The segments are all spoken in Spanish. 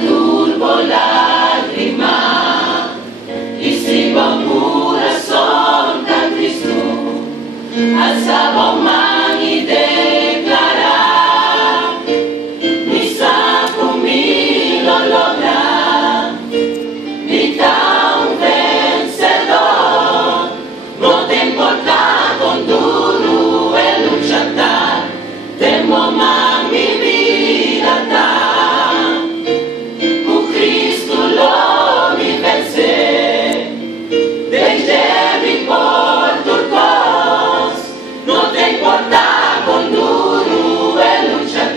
turbo lágrima y sigo corazón tan Cristo alzaba man y declara mi saco mi lo logra mi tan vencedor no te importa con duro el luchar temo man mi vida ta Cristo lo mi vence desde mi por turcos no te importa con duro el luchar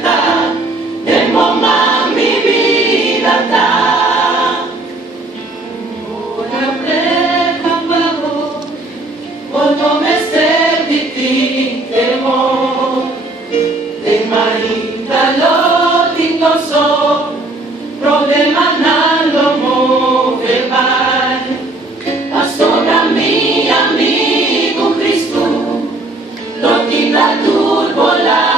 temo man mi vida ta ora preparo cuando me serviti temo de marita lo tinto so problema nada move vai pastora mi amigo Cristo lo tira turbo la